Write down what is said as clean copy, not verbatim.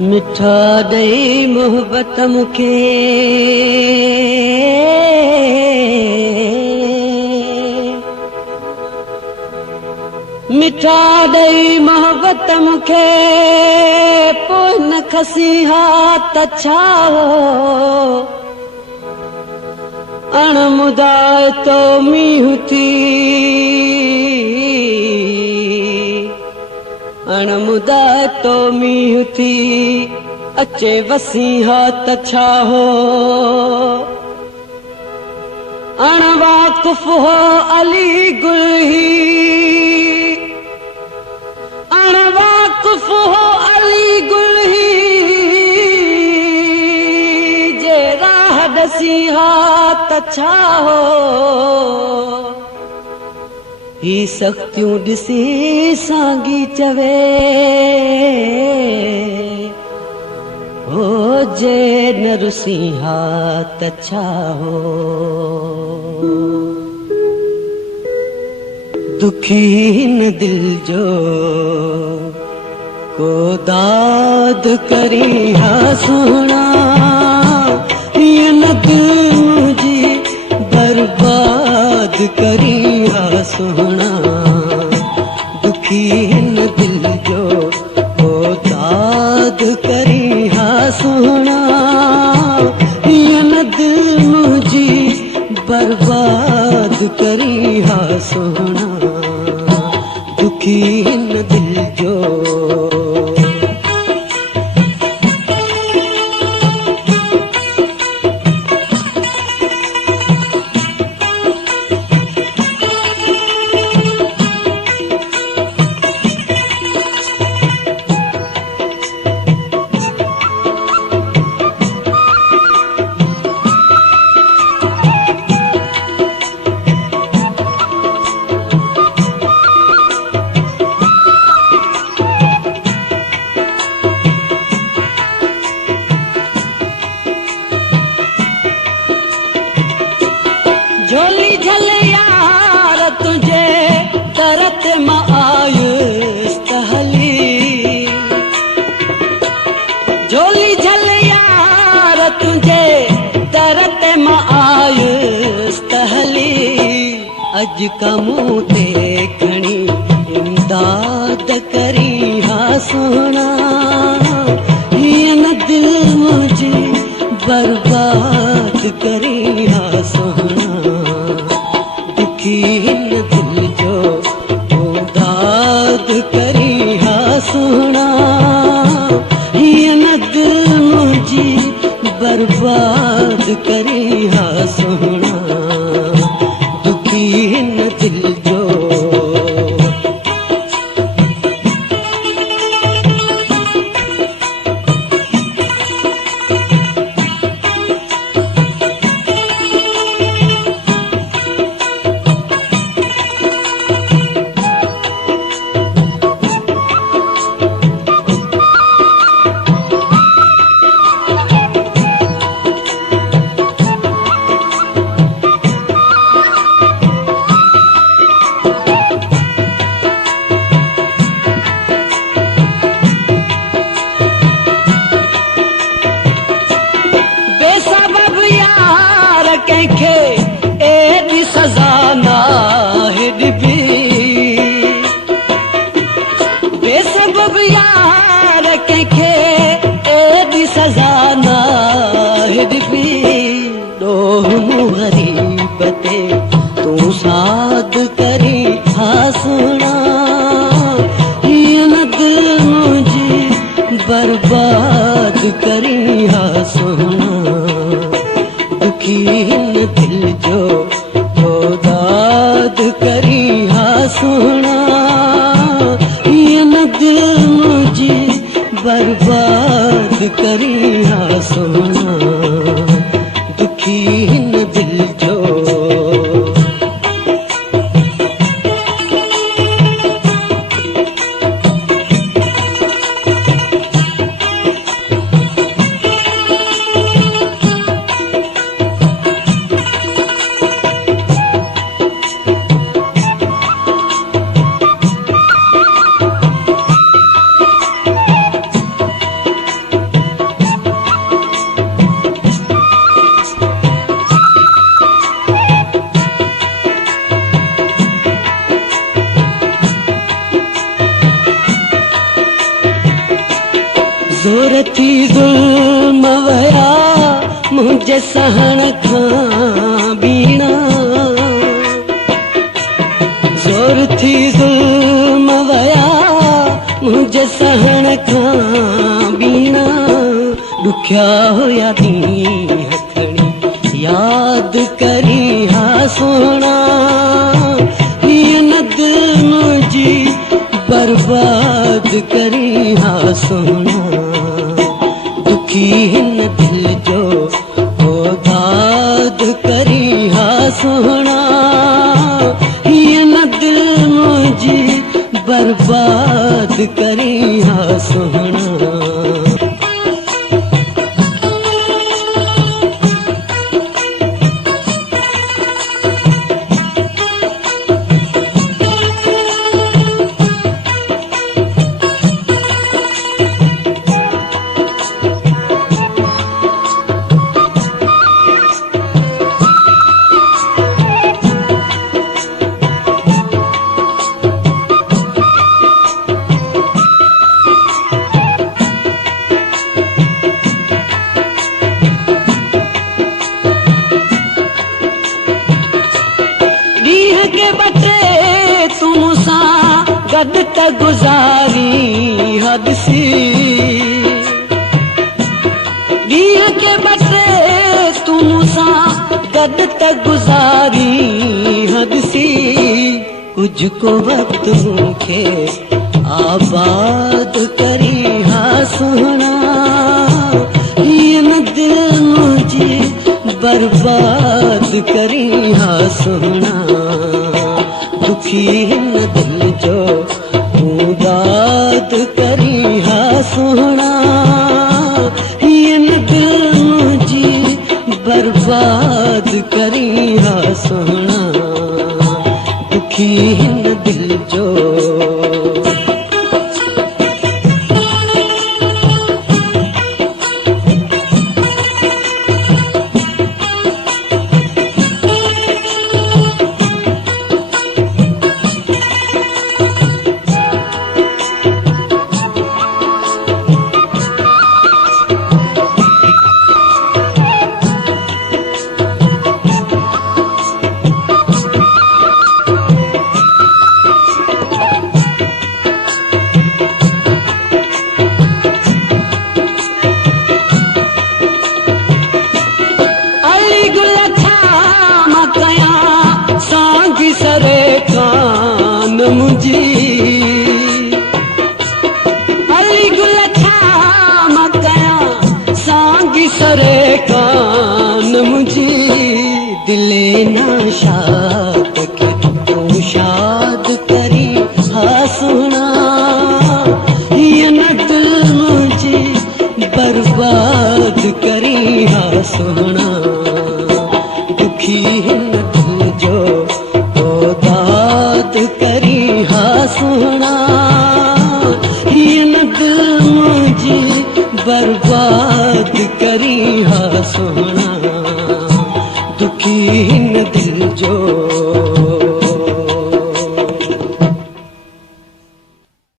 मिठा ॾेई मोहबत मूंखे मिठा ॾेई मोहबत मूंखे पोइ न खसी हा त छा हो अणमुदाए तो मींहुं थी अणमुदाए तो मींहुं थी अचे वसी हा त छा हो अणवाकुफ़ हो अली गुलही अणवाकुफ़ हो अली गुलही जे राह ॾसी हा त छा हो ही सख़्तियूं ॾिसी सांगी चवे हो जे न रुसी हा त छा हो दुखी न दिल जो को दाद करी हा सुहिणा हीअं न दिल मुंहिंजी बर्बाद करी हा सुहिणा दुखी न दिल जो को दाद करी हा सुहिणा हीअं न दिल मुंहिंजी बर्बाद करी हा सुहिणा दुखी न दिल जो झोली झल यार तुझे तरत मां आयुस्त हली झोली झल यार तुझे तरत मां आयुस्त हली अज कमूं ते खणी इमदाद करी हा सुहिणा हीअं न दिल मुंहिंजी बर्बाद करी हा सुहिणा न दिल जो दाद करी हा सुहिणा हीअं न दिल मुंहिंजी बर्बाद करी हा सुहिणा दुखी न दिल जो तू साद करी हा सुहिणा हीअं न दिल मुंहिंजी बर्बाद करी हा सुहिणा दुखी न दिल जो दाद करी हा सुहिणा हीअं न दिल मुंहिंजी बर्बाद करी हा सुहिणा दुखी न दिल जो मुझे सहण खां बीना जोर थी ज़ुल्म वया मुझे सहण खां बीना दुखिया होया दी हथणी याद करी हा सोना ये न दिल मुझी बर्बाद करी हा सोना दुखी हिन दिल जो दाद करी हा सोना ये न दिल मुझी बर्बाद करी हा सोना गद त गुजारी हद सी ॾींहं के बटे तुम सां गद त गुजारी हद सी कुझ को वक्त मूंखे आबाद करी हा सोना हीअ न दिल मुंहिंजी बर्बाद करी हा सोना दुखी हिन दिल जो दाद करी हा सोना ये न दिल मुझी बर्बाद करी हा सोना दुखी हिन दिल जो अली गुल छा मां कयां सांगी सरे कान मुझी दिले ना शाद के तू शाद करी हा सोना ये न दिल मुझी बर्बाद करी हा सोना